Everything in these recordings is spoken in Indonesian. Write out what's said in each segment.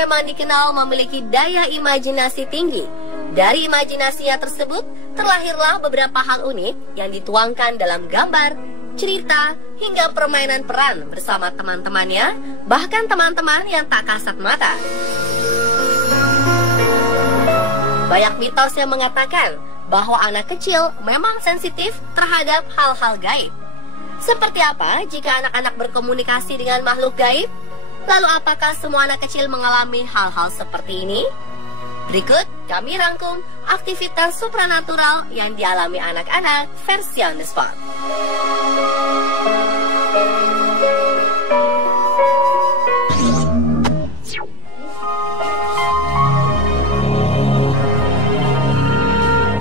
memang dikenal memiliki daya imajinasi tinggi. Dari imajinasinya tersebut, terlahirlah beberapa hal unik yang dituangkan dalam gambar, cerita, hingga permainan peran bersama teman-temannya, bahkan teman-teman yang tak kasat mata. Banyak mitos yang mengatakan bahwa anak kecil memang sensitif terhadap hal-hal gaib. Seperti apa jika anak-anak berkomunikasi dengan makhluk gaib? Lalu apakah semua anak kecil mengalami hal-hal seperti ini? Berikut kami rangkum aktivitas supranatural yang dialami anak-anak versi on the spot.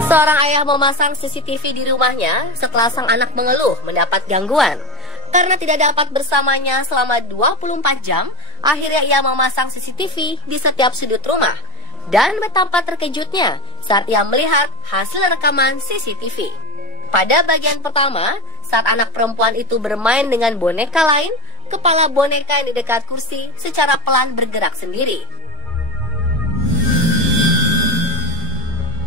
Seorang ayah memasang CCTV di rumahnya setelah sang anak mengeluh mendapat gangguan. Karena tidak dapat bersamanya selama 24 jam, akhirnya ia memasang CCTV di setiap sudut rumah. Dan betapa terkejutnya saat ia melihat hasil rekaman CCTV. Pada bagian pertama, saat anak perempuan itu bermain dengan boneka lain, kepala boneka yang di dekat kursi secara pelan bergerak sendiri.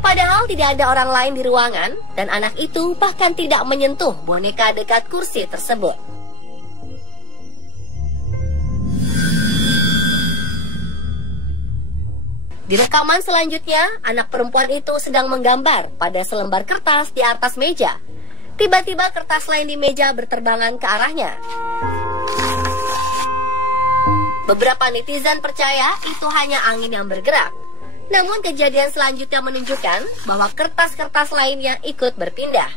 Padahal tidak ada orang lain di ruangan dan anak itu bahkan tidak menyentuh boneka dekat kursi tersebut. Di rekaman selanjutnya, anak perempuan itu sedang menggambar pada selembar kertas di atas meja. Tiba-tiba kertas lain di meja berterbangan ke arahnya. Beberapa netizen percaya itu hanya angin yang bergerak. Namun kejadian selanjutnya menunjukkan bahwa kertas-kertas lainnya ikut berpindah.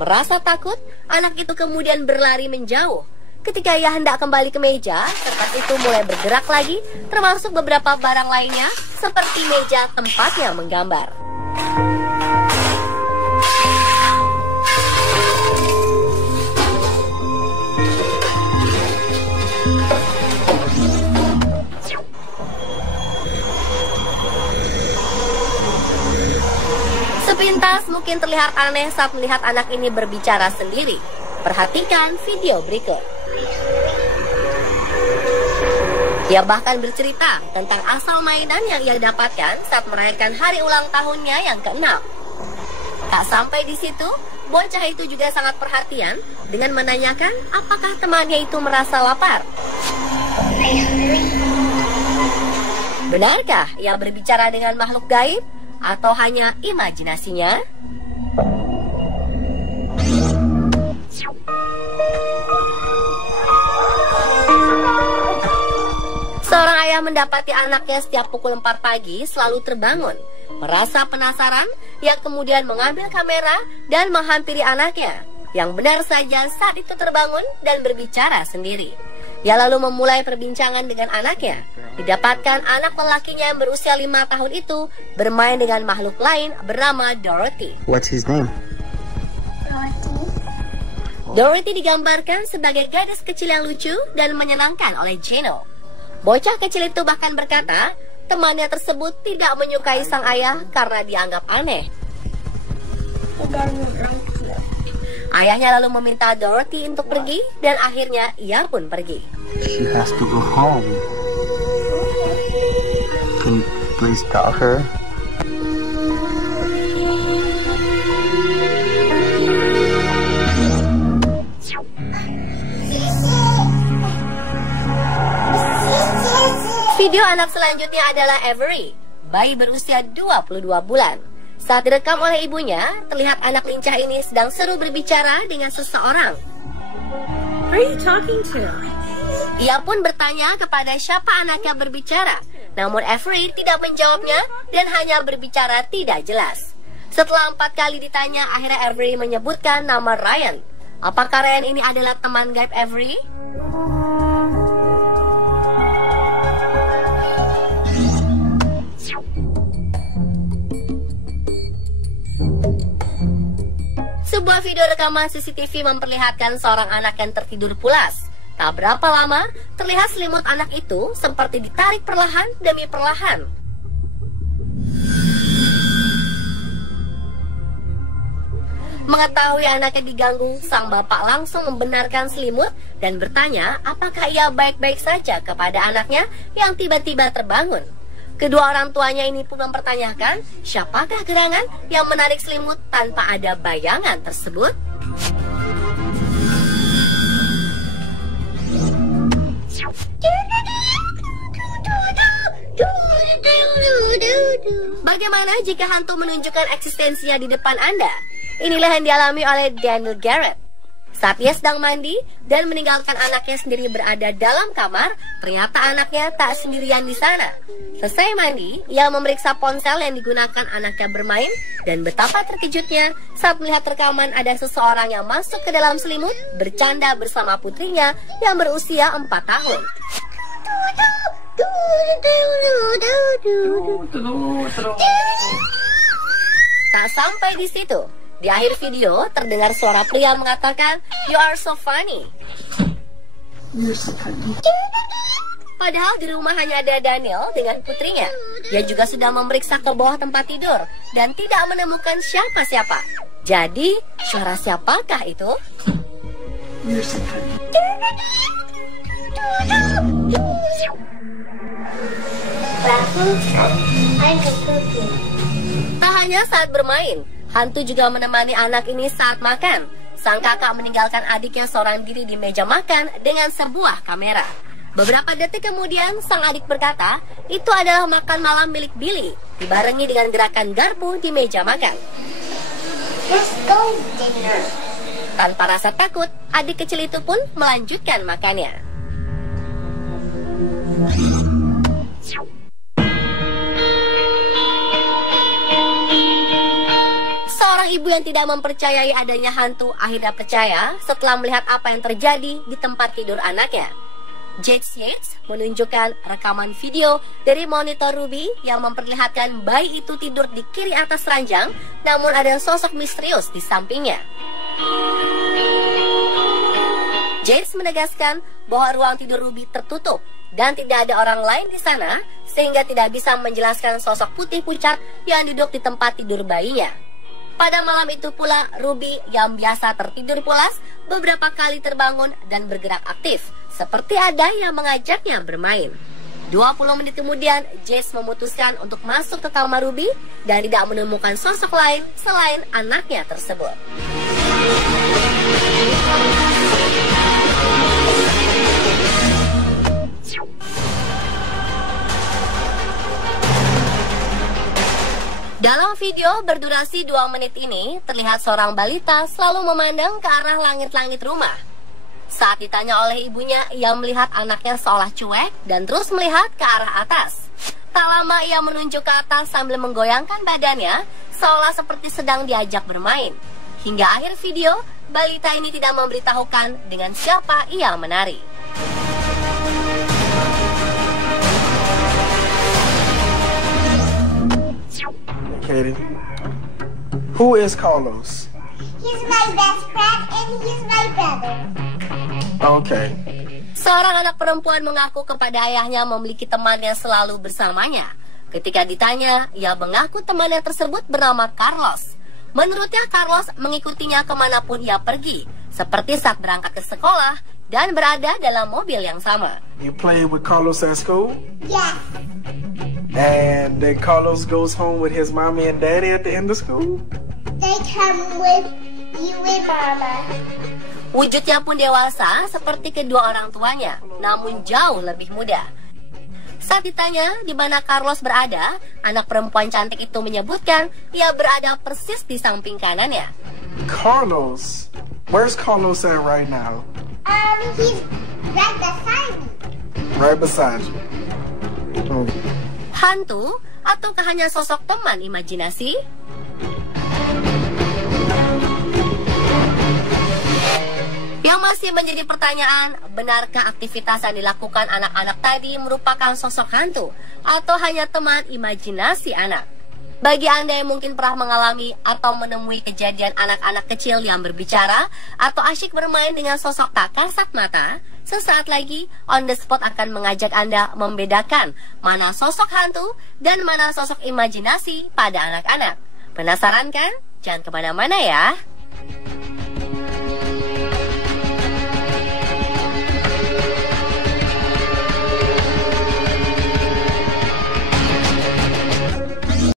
Merasa takut, anak itu kemudian berlari menjauh. Ketika ia hendak kembali ke meja, kertas itu mulai bergerak lagi, termasuk beberapa barang lainnya, seperti meja tempatnya menggambar. Sepintas mungkin terlihat aneh saat melihat anak ini berbicara sendiri. Perhatikan video berikut. Ia bahkan bercerita tentang asal mainan yang ia dapatkan saat merayakan hari ulang tahunnya yang ke-6. Tak sampai di situ, bocah itu juga sangat perhatian dengan menanyakan apakah temannya itu merasa lapar. Benarkah ia berbicara dengan makhluk gaib? Atau hanya imajinasinya? Seorang ayah mendapati anaknya setiap pukul 4 pagi selalu terbangun. Merasa penasaran, ia kemudian mengambil kamera dan menghampiri anaknya, yang benar saja saat itu terbangun dan berbicara sendiri. Ia lalu memulai perbincangan dengan anaknya. Didapatkan anak lelakinya yang berusia 5 tahun itu bermain dengan makhluk lain bernama Dorothy. What's his name? Dorothy digambarkan sebagai gadis kecil yang lucu dan menyenangkan oleh Gino. Bocah kecil itu bahkan berkata, temannya tersebut tidak menyukai sang ayah karena dianggap aneh. Ayahnya lalu meminta Dorothy untuk pergi dan akhirnya ia pun pergi. She has to go home. Can you please tell her? Video anak selanjutnya adalah Avery, bayi berusia 22 bulan. Saat direkam oleh ibunya, terlihat anak lincah ini sedang seru berbicara dengan seseorang. Who are you talking to? Ia pun bertanya kepada siapa anaknya berbicara. Namun Avery tidak menjawabnya dan hanya berbicara tidak jelas. Setelah 4 kali ditanya, akhirnya Avery menyebutkan nama Ryan. Apakah Ryan ini adalah teman gaib Avery? Sebuah video rekaman CCTV memperlihatkan seorang anak yang tertidur pulas. Tak berapa lama, terlihat selimut anak itu seperti ditarik perlahan demi perlahan. Mengetahui anaknya diganggu, sang bapak langsung membenarkan selimut dan bertanya apakah ia baik-baik saja kepada anaknya yang tiba-tiba terbangun. Kedua orang tuanya ini pun mempertanyakan siapakah gerangan yang menarik selimut tanpa ada bayangan tersebut. Bagaimana jika hantu menunjukkan eksistensinya di depan Anda? Inilah yang dialami oleh Daniel Garrett. Saat ia sedang mandi dan meninggalkan anaknya sendiri berada dalam kamar, ternyata anaknya tak sendirian di sana. Selesai mandi, ia memeriksa ponsel yang digunakan anaknya bermain dan betapa terkejutnya saat melihat rekaman ada seseorang yang masuk ke dalam selimut bercanda bersama putrinya yang berusia 4 tahun. Tak sampai di situ. Di akhir video, terdengar suara pria mengatakan, "You are so funny." Padahal di rumah hanya ada Daniel dengan putrinya. Dia juga sudah memeriksa ke bawah tempat tidur dan tidak menemukan siapa-siapa. Jadi, suara siapakah itu? Tak hanya saat bermain, hantu juga menemani anak ini saat makan. Sang kakak meninggalkan adiknya seorang diri di meja makan dengan sebuah kamera. Beberapa detik kemudian, sang adik berkata, itu adalah makan malam milik Billy, dibarengi dengan gerakan garpu di meja makan. Let's go dinner. Tanpa rasa takut, adik kecil itu pun melanjutkan makannya. Seorang ibu yang tidak mempercayai adanya hantu akhirnya percaya setelah melihat apa yang terjadi di tempat tidur anaknya. Jade Yates menunjukkan rekaman video dari monitor Ruby yang memperlihatkan bayi itu tidur di kiri atas ranjang, namun ada sosok misterius di sampingnya. Jade menegaskan bahwa ruang tidur Ruby tertutup dan tidak ada orang lain di sana, sehingga tidak bisa menjelaskan sosok putih pucat yang duduk di tempat tidur bayinya. Pada malam itu pula, Ruby yang biasa tertidur pulas beberapa kali terbangun dan bergerak aktif, seperti ada yang mengajaknya bermain. 20 menit kemudian, Jess memutuskan untuk masuk ke kamar Ruby dan tidak menemukan sosok lain selain anaknya tersebut. Dalam video berdurasi 2 menit ini, terlihat seorang balita selalu memandang ke arah langit-langit rumah. Saat ditanya oleh ibunya, ia melihat anaknya seolah cuek dan terus melihat ke arah atas. Tak lama ia menunjuk ke atas sambil menggoyangkan badannya, seolah seperti sedang diajak bermain. Hingga akhir video, balita ini tidak memberitahukan dengan siapa ia menari. Katie, who is Carlos? He's my best friend and he's my brother. Okay. Seorang anak perempuan mengaku kepada ayahnya memiliki teman yang selalu bersamanya. Ketika ditanya, ia mengaku temannya tersebut bernama Carlos. Menurutnya, Carlos mengikutinya kemanapun ia pergi, seperti saat berangkat ke sekolah dan berada dalam mobil yang sama. You play with Carlos at school? Yes. And then Carlos goes home with his mommy and daddy at the end of school? They come with you and Mama. Wujudnya pun dewasa seperti kedua orang tuanya, namun jauh lebih muda. Saat ditanya di mana Carlos berada, anak perempuan cantik itu menyebutkan ia berada persis di samping kanannya. Carlos? Where's Carlos at right now? He's right beside me. Right beside you. Oh. Hantu ataukah hanya sosok teman imajinasi? Yang masih menjadi pertanyaan, benarkah aktivitas yang dilakukan anak-anak tadi merupakan sosok hantu atau hanya teman imajinasi anak? Bagi Anda yang mungkin pernah mengalami atau menemui kejadian anak-anak kecil yang berbicara atau asyik bermain dengan sosok tak kasat mata, sesaat lagi On The Spot akan mengajak Anda membedakan mana sosok hantu dan mana sosok imajinasi pada anak-anak. Penasaran kan? Jangan kemana-mana ya.